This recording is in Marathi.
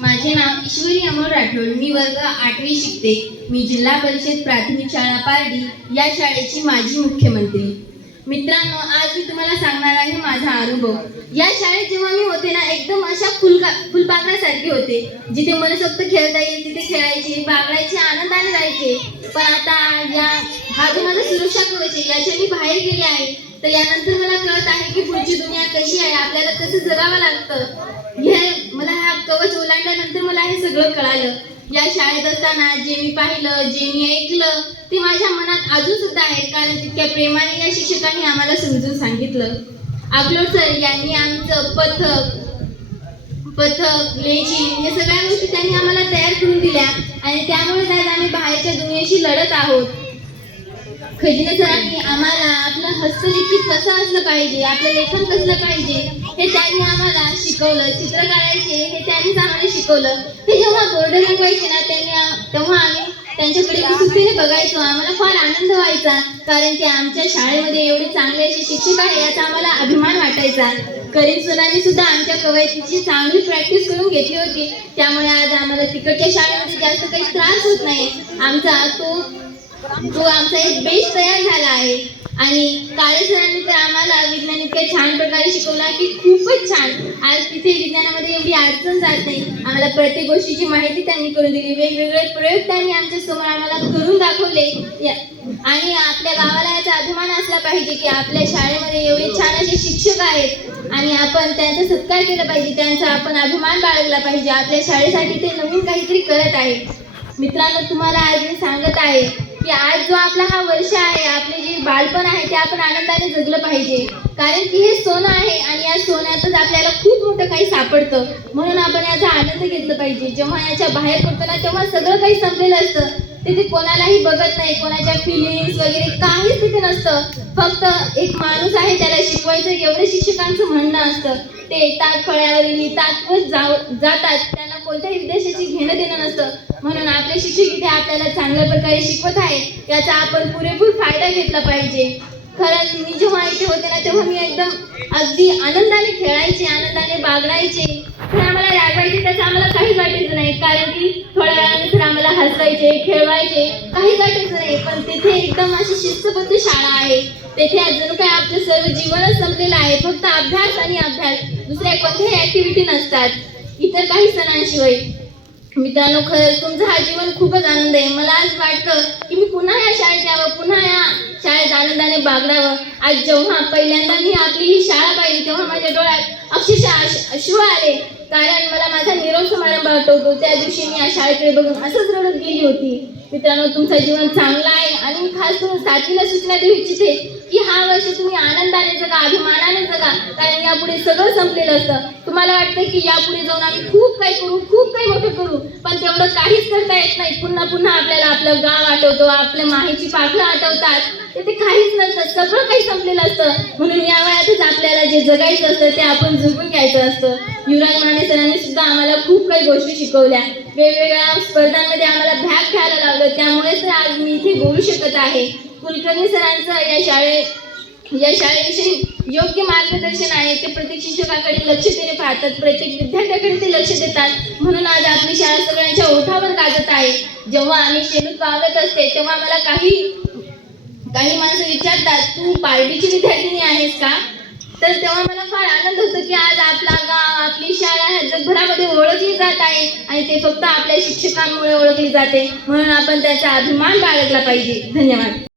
माझे नाव ईश्वरी अमोल राठोड. मी वर्ग 8वी शिकते. मी जिल्हा परिषद प्राथमिक शाळा पारडी या शाळेची माजी मुख्यमंत्री. मित्रांनो, आज मी तुम्हाला सांगणार आहे माझा अनुभव. या शाळेत जेव्हा मी होते ना, एकदम अशा फुलपाखरासारखे होते. जिथे मनसोक्त खेळता येईल तिथे खेळायचे, बागडायचे, आनंदाने राहायचे. पण आता हा जो माझा सुरक्षा कवच आहे, याच्या मी बाहेर गेले आहे. तर यानंतर मला कळत आहे की पुढची दुनिया कशी आहे, आपल्याला कसं जगावं लागतं. मला हा कवच ओलांडल्यानंतर मला हे सगळं कळालं. या शाळेत असताना जे मी पाहिलं, जे मी ऐकलं, ते माझ्या मनात अजून सुद्धा आहे. कारण तितक्या प्रेमाने या शिक्षकांनी आम्हाला समजून सांगितलं. अकलोड सर यांनी आमचं पथक लेझिम या सगळ्या गोष्टी त्यांनी आम्हाला तयार करून दिल्या आणि त्यामुळे आज आम्ही बाहेरच्या दुनियेशी लढत आहोत. खजिने सरांनी आम्हाला आपलं हस्तलिखित कसं असलं पाहिजे, आपलं लेखन कसलं पाहिजे हे त्यांनी आम्हाला शिकवलं. चित्र काढायचे हे त्यांनीच आम्हाला शिकवलं. ते जेव्हा बोर्ड रंगवायचे ना, तेव्हा आम्ही त्यांच्याकडे उत्सुकतेने बघायचो. आम्हाला फार आनंद व्हायचा, कारण की आमच्या शाळेमध्ये एवढे चांगले असे शिक्षक आहे याचा आम्हाला अभिमान वाटायचा. करीम सरांनी सुद्धा आमच्या कवयित्रीची चांगली प्रॅक्टिस करून घेतली होती. त्यामुळे आज आम्हाला तिकडच्या शाळेमध्ये जास्त काही त्रास होत नाही. आमचा एक बेस तयार झाला आहे. आणि काळे सरांनी तर आम्हाला विज्ञान इतक्या छान प्रकारे शिकवला की खूपच छान. आज तिथे विज्ञानामध्ये एवढी अडचण जात नाही. आम्हाला प्रत्येक गोष्टीची माहिती त्यांनी करून दिली. वेगवेगळे प्रयोग त्यांनी आमच्या समोर आम्हाला करून दाखवले. आणि आपल्या गावाला याचा अभिमान असला पाहिजे की आपल्या शाळेमध्ये एवढे छान असे शिक्षक आहेत आणि आपण त्यांचा सत्कार केला पाहिजे, त्यांचा आपण अभिमान बाळगला पाहिजे. आपल्या शाळेसाठी ते नवीन काहीतरी करत आहेत. मित्रांनो, तुम्हाला आज मी सांगत आहे की आज जो आपला हा वर्ष आहे, आपले जे बालपण आहे ते आपण आनंदाने जगलं पाहिजे. कारण की हे सोनं आहे आणि या सोन्यातच आपल्याला खूप मोठं काही सापडतं. म्हणून आपण याचा आनंद घेतला पाहिजे. जेव्हा याच्या बाहेर पडतो ना, तेव्हा सगळं काही संपलेलं असतं. तिथे कोणालाही बघत नाही, कोणाच्या फिलिंग्स वगैरे काहीच तिथे नसतं. फक्त एक माणूस आहे, त्याला शिकवायचं एवढं शिक्षकांचं म्हणणं असतं. ते येतात, फळ्यावर लिहितात व जातात. त्यांना कोणत्याही विदेशाची घेणं देणं नसतं. म्हणून आपले शिक्षक इथे आपल्याला चांगल्या प्रकारे शिकवत आहे, याचा आपण पुरेपूर फायदा घेतला पाहिजे. खरंच मी जेव्हा इथे होते ना, तेव्हा मी एकदम अगदी आनंदाने खेळायचे, आनंदाने बागडायचे. तर आम्हाला रागवायचे त्याचं आम्हाला काही वाटायचं नाही, कारण की थोड्या वेळानंतर आम्हाला हसवायचे, खेळवायचे, काही वाटायचं नाही. पण तिथे एकदम अशी शिस्तबद्ध शाळा आहे. तेथे अजून काय आपलं सर्व जीवनच संपलेलं आहे. फक्त अभ्यास आणि अभ्यास, दुसऱ्या कोणत्याही ऍक्टिव्हिटी नसतात इतर काही सणांशिवाय. मित्रांनो, खरंच तुमचं हा जीवन खूपच आनंद आहे. मला आज वाटतं की मी पुन्हा या शाळेत यावं, पुन्हा या शाळेत आनंदाने बागडावं. आज जेव्हा पहिल्यांदा मी आपली ही शाळा पाहिली, तेव्हा माझ्या डोळ्यात अक्षरशः अश्रू आले. कारण मला माझा निरोप समारंभ आठवतो. त्या दिवशी मी या शाळेकडे बघून असंच रडत गेली होती. मित्रांनो, तुमचं जीवन चांगलं आहे आणि मी खास करून 7वीला सूचना देऊ इच्छिते की हा वर्ष तुम्ही आनंदाने जगा, अभिमानाने जगा. कारण यापुढे सगळं संपलेलं असतं. तुम्हाला वाटतं की यापुढे जाऊन आम्ही खूप काही करू, खूप काही मोठं करू, पण तेवढं काहीच करता येत नाही. पुन्हा पुन्हा आपल्याला आपलं गाव आठवतो, आपल्या माहेरची पाखरं आठवतात. तिथे काहीच नसतं, सगळं काही संपलेलं असतं. म्हणून या वयातच आपल्याला जे जगायचं असतं ते आपण जगून घ्यायचं असतं. युवराज माने सरांनी सुद्धा आम्हाला खूप काही गोष्टी शिकवल्या. वेगवेगळ्या स्पर्धांमध्ये आम्हाला भाग घ्यायला लावलं. त्यामुळेच आज मी इथे बोलू शकत आहे. कुलकर्णी सरांचं या शाळेविषयी योग्य मार्गदर्शन आहे. ते प्रत्येक शिक्षकाकडे लक्ष देणे पाहतात, प्रत्येक विद्यार्थ्याकडे ते लक्ष देतात. म्हणून आज आपली शाळा सगळ्यांच्या ओठावर गाजत आहे. जेव्हा आम्ही शेलूत वागत असते, तेव्हा मला काही माणसं विचारतात, तू पारडीची विद्यार्थिनी आहेस का? तर तेव्हा मला फार आनंद होतो की आज आपला गाव, आपली शाळा जगभरामध्ये ओळखली जात आहे आणि ते फक्त आपल्या शिक्षकांमुळे ओळखली जाते. म्हणून आपण त्याचा अभिमान बाळगला पाहिजे. धन्यवाद.